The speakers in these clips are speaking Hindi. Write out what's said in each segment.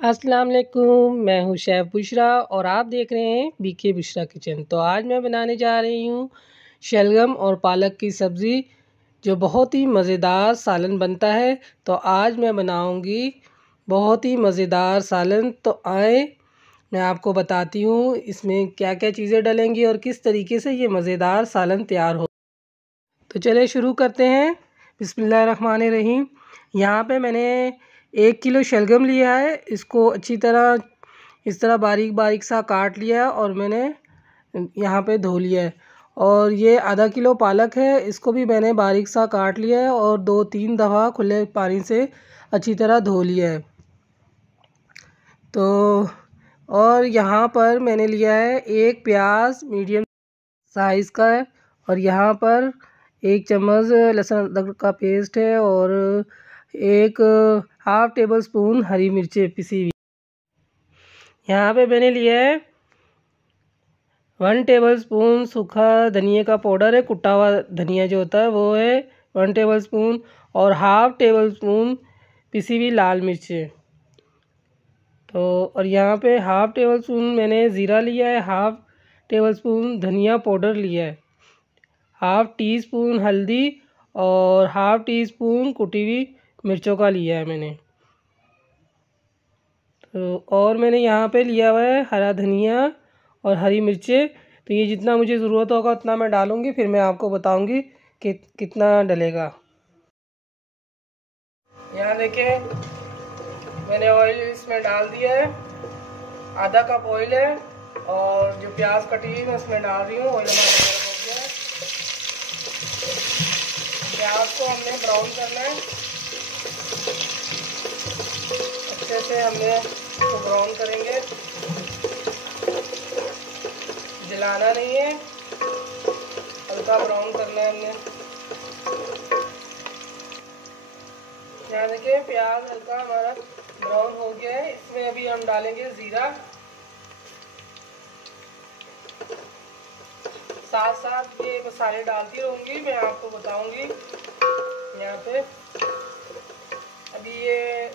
अस्सलाम वालेकुम, मैं हूँ शेफ़ बुशरा और आप देख रहे हैं बीके बुशरा किचन। तो आज मैं बनाने जा रही हूँ शलगम और पालक की सब्ज़ी, जो बहुत ही मज़ेदार सालन बनता है। तो आज मैं बनाऊँगी बहुत ही मज़ेदार सालन। तो आए मैं आपको बताती हूँ इसमें क्या-क्या चीज़ें डलेंगी और किस तरीके से ये मज़ेदार सालन तैयार हो। तो चलिए शुरू करते हैं। बिस्मिल्लाहिर्रहमानिर्रहीम। यहाँ पे मैंने 1 किलो शलगम लिया है। इसको अच्छी तरह इस तरह बारीक-बारीक सा काट लिया है और मैंने यहाँ पे धो लिया है। और ये आधा किलो पालक है, इसको भी मैंने बारीक सा काट लिया है और 2-3 दफ़ा खुले पानी से अच्छी तरह धो लिया है। तो और यहाँ पर मैंने लिया है 1 प्याज मीडियम साइज़ का है और यहाँ पर 1 चम्मच लहसुन अदरक का पेस्ट है और 1 हाफ़ टेबल स्पून हरी मिर्चें पिसी हुई। यहाँ पे मैंने लिया है 1 टेबल स्पून सूखा धनिया का पाउडर है, कुटा हुआ धनिया जो होता है वो है 1 टेबल स्पून और हाफ़ टेबल स्पून पिसी हुई लाल मिर्चें। तो और यहाँ पे हाफ़ टेबल स्पून मैंने ज़ीरा लिया है, हाफ़ टेबल स्पून धनिया पाउडर लिया है, हाफ़ टी स्पून हल्दी और हाफ़ टी स्पून कुटी हुई मिर्चों का लिया है मैंने। तो और मैंने यहाँ पे लिया हुआ है हरा धनिया और हरी मिर्चें। तो ये जितना मुझे ज़रूरत होगा उतना मैं डालूँगी, फिर मैं आपको बताऊँगी कि कितना डलेगा। यहाँ देखें मैंने ऑयल इसमें डाल दिया है, आधा कप ऑयल है और जो प्याज कटी हुई मैं इसमें डाल रही हूँ। ऑयल हमारा गर्म हो गया है। प्याज को हमने ब्राउन करना है, अच्छे से हमने इसको ब्राउन करेंगे, जलाना नहीं है, हल्का ब्राउन करना है हमने। यहाँ देखिए प्याज हल्का हमारा ब्राउन हो गया है। इसमें अभी हम डालेंगे ज़ीरा, साथ साथ ये मसाले डालती रहूँगी, मैं आपको बताऊँगी। यहाँ पे अभी ये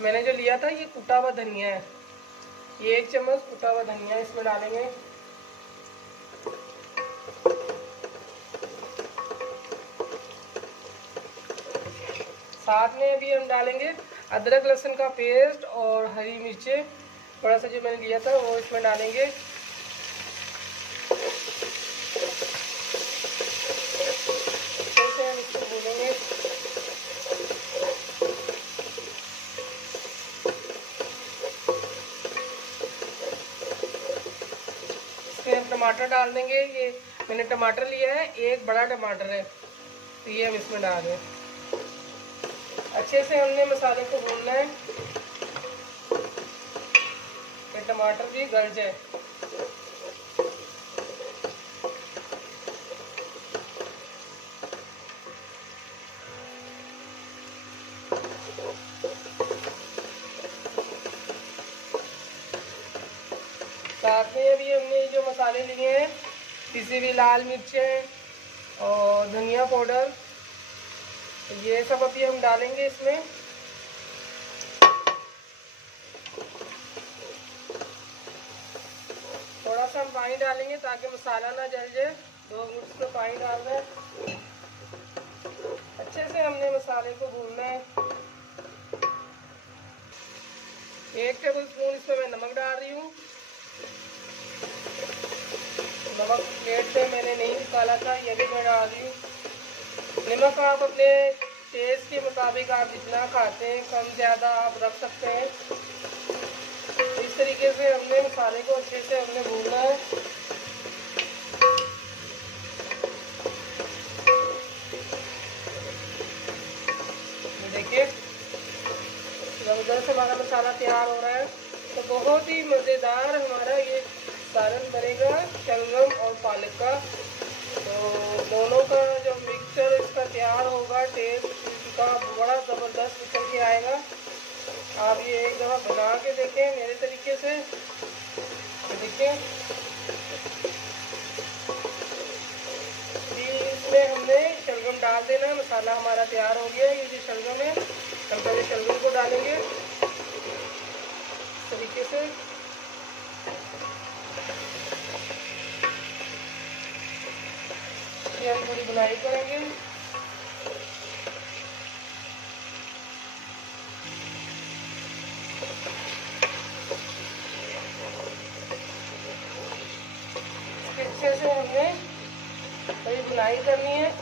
मैंने जो लिया था ये कुटा हुआ धनिया है, ये 1 चम्मच कुटा हुआ धनिया इसमें डालेंगे। साथ में अभी हम डालेंगे अदरक लहसुन का पेस्ट और हरी मिर्चें थोड़ा सा जो मैंने लिया था वो इसमें डालेंगे। अच्छे से हम इसको भूनेंगे। इसमें हम टमाटर डाल देंगे। ये मैंने टमाटर लिया है, 1 बड़ा टमाटर है, तो ये हम इसमें डाल दें। अच्छे से हमने मसाले को भूनना है कि टमाटर भी गल जाए। साथ में अभी हमने जो मसाले लिए हैं, पिसी हुई लाल मिर्चें और धनिया पाउडर, ये सब अभी हम डालेंगे इसमें। थोड़ा सा हम पानी डालेंगे ताकि मसाला ना जल जाए। 2 घूंट इसमें पानी डाल रहे हैं। अच्छे से हमने मसाले को भूनना है। 1 टेबल स्पून इसमें मैं नमक डाल रही हूँ। नमक प्लेट पे मैंने नहीं निकाला था, ये भी मैं डाल रही हूँ। नमक आप अपने टेस्ट के मुताबिक आप जितना खाते हैं कम ज़्यादा आप रख सकते हैं। इस तरीके से हमने मसाले को अच्छे से हमने भूनना है। देखिए ज़बरदस्त हमारा मसाला तैयार हो रहा है। तो बहुत ही मज़ेदार हमारा ये सालन बनेगा शलगम और पालक का। तो दोनों का जो मिक्सचर इसका तैयार होगा, टेस्ट इसका बड़ा ज़बरदस्त निकल के आएगा। आप ये एक दफ़ा बना के देखें मेरे तरीके से। देखिए इसमें हमने शलगम डाल देना है। मसाला हमारा तैयार हो गया है। ये जो शलगम है हम पहले शलगम को डालेंगे। इस तरीके से। ये हम थोड़ी बुनाई करेंगे। अच्छे से हमने थोड़ी बुनाई करनी है।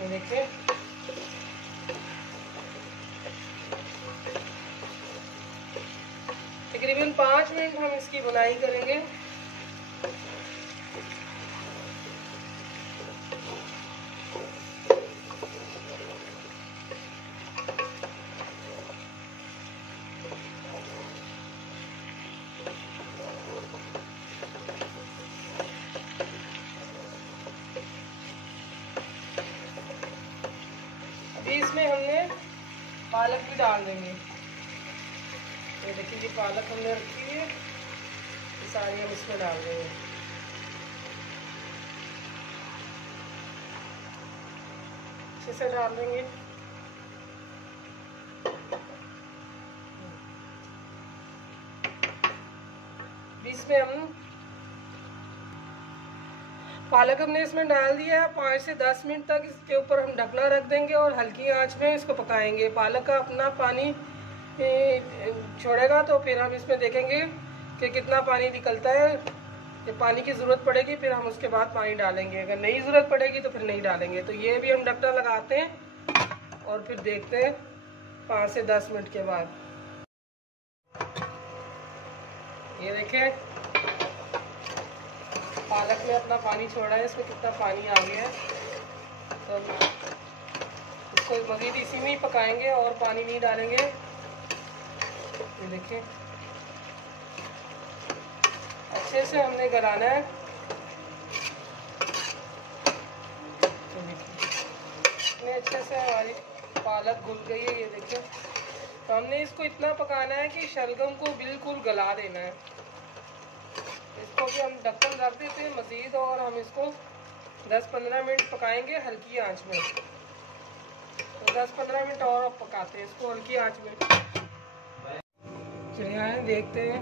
ये देखिए तकरीबन 5 मिनट हम इसकी बुनाई करेंगे। अभी इसमें हमने पालक भी डाल देंगे। ये देखिए ये पालक हमने रखी है, ये सारी हम इसमें डाल देंगे। अच्छे से डाल देंगे। बीच में हम पालक हमने इसमें डाल दिया है। 5 से 10 मिनट तक इसके ऊपर हम ढकना रख देंगे और हल्की आंच में इसको पकाएंगे। पालक का अपना पानी छोड़ेगा तो फिर हम इसमें देखेंगे कि कितना पानी निकलता है। जब पानी की ज़रूरत पड़ेगी फिर हम उसके बाद पानी डालेंगे, अगर नहीं ज़रूरत पड़ेगी तो फिर नहीं डालेंगे। तो ये भी हम ढकना लगाते हैं और फिर देखते हैं 5 से 10 मिनट के बाद। ये देखें पालक में अपना पानी छोड़ा है, इसमें कितना पानी आ गया है। तो इसको मज़ीद इसी में ही पकाएंगे और पानी नहीं डालेंगे। ये देखिए अच्छे से हमने गलाना है। इतने अच्छे से हमारी पालक घुल गई है। ये देखिए तो हमने इसको इतना पकाना है कि शलगम को बिल्कुल गला देना है। इसको भी हम ढक्कन रख देते हैं मज़ीद और हम इसको 10-15 मिनट पकाएंगे हल्की आंच में। तो 10-15 मिनट और पकाते हैं इसको हल्की आंच में। चलिए आए देखते हैं।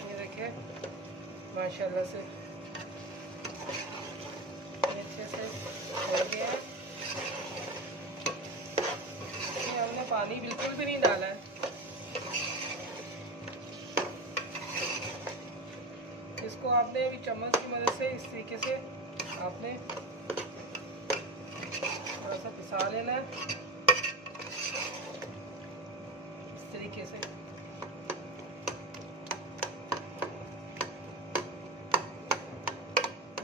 ये देखिए माशाल्लाह से अच्छे से हो गया है। हमने पानी बिल्कुल भी नहीं डाला है। इसको आपने अभी चम्मच की मदद से इस तरीके से आपने थोड़ा सा पिसा लेना है इस तरीके से।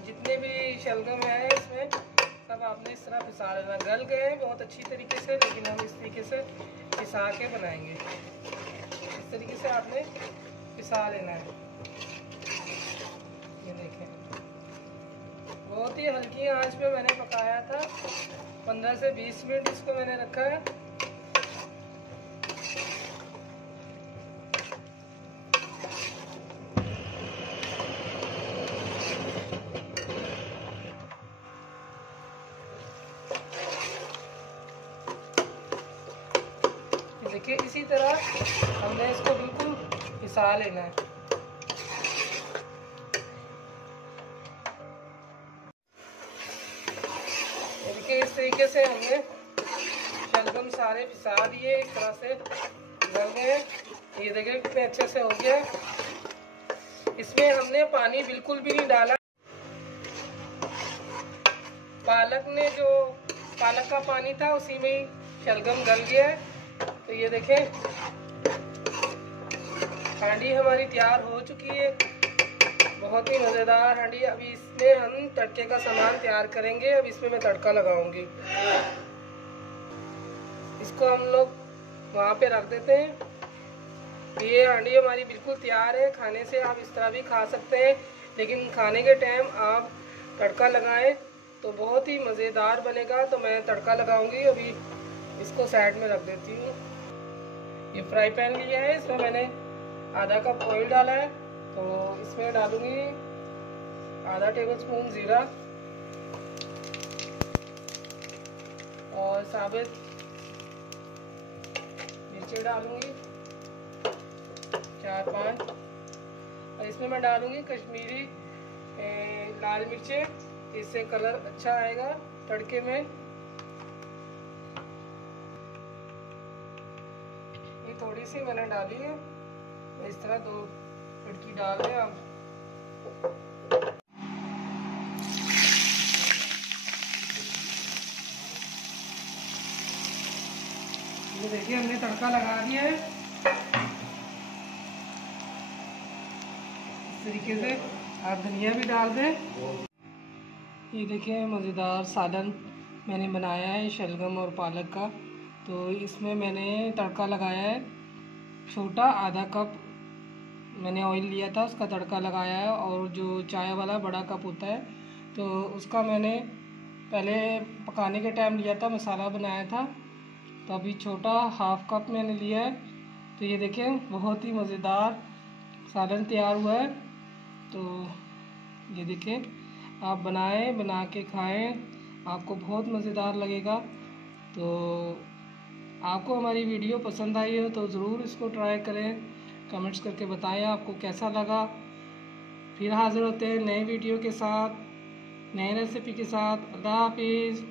जितने भी शलगम है इसमें सब आपने इस तरह पिसा लेना। गल गए हैं बहुत अच्छी तरीके से, लेकिन हम इस तरीके से पिसा के बनाएंगे। इस तरीके से आपने पिसा लेना है। ये देखें बहुत ही हल्की आंच पे मैंने पकाया था। 15 से 20 मिनट इसको मैंने रखा है। देखिए इसी तरह हमने इसको बिल्कुल पिसा लेना है। देखिए इस तरीके से हमने शलगम सारे पिसा दिए, इस तरह से गल गए। ये देखिए कितने अच्छे से हो गया। इसमें हमने पानी बिल्कुल भी नहीं डाला। पालक का पानी था उसी में ही शलगम गल गया है। तो ये देखें हांडी हमारी तैयार हो चुकी है, बहुत ही मज़ेदार हांडी। अभी इसमें हम तड़के का सामान तैयार करेंगे। अब इसमें मैं तड़का लगाऊंगी। इसको हम लोग वहाँ पे रख देते हैं। ये हांडी हमारी बिल्कुल तैयार है। खाने से आप इस तरह भी खा सकते हैं, लेकिन खाने के टाइम आप तड़का लगाएं तो बहुत ही मज़ेदार बनेगा। तो मैं तड़का लगाऊंगी, अभी इसको साइड में रख देती हूँ। ये फ्राई पैन लिया है, इसमें मैंने आधा कप ऑयल डाला है। तो इसमें डालूंगी आधा टेबलस्पून ज़ीरा और साबुत मिर्ची डालूंगी 4-5, और इसमें मैं डालूंगी कश्मीरी लाल मिर्चें, इससे कलर अच्छा आएगा तड़के में। ये थोड़ी सी मैंने डाली है, इस तरह 2 कड़की डाल दें आप। ये देखिए हमने तड़का लगा दिया है। इस तरीके से आप धनिया भी डाल दें। ये देखिए मज़ेदार सालन मैंने बनाया है शलगम और पालक का। तो इसमें मैंने तड़का लगाया है, छोटा आधा कप मैंने ऑयल लिया था, उसका तड़का लगाया है। और जो चाय वाला बड़ा कप होता है तो उसका मैंने पहले पकाने के टाइम लिया था, मसाला बनाया था। तो अभी छोटा हाफ कप मैंने लिया है। तो ये देखें बहुत ही मज़ेदार सालन तैयार हुआ है। तो ये देखें, आप बना के खाएं, आपको बहुत मज़ेदार लगेगा। तो आपको हमारी वीडियो पसंद आई हो तो ज़रूर इसको ट्राई करें, कमेंट्स करके बताएं आपको कैसा लगा। फिर हाज़िर होते हैं नए वीडियो के साथ, नए रेसिपी के साथ। अल्लाह हाफिज़।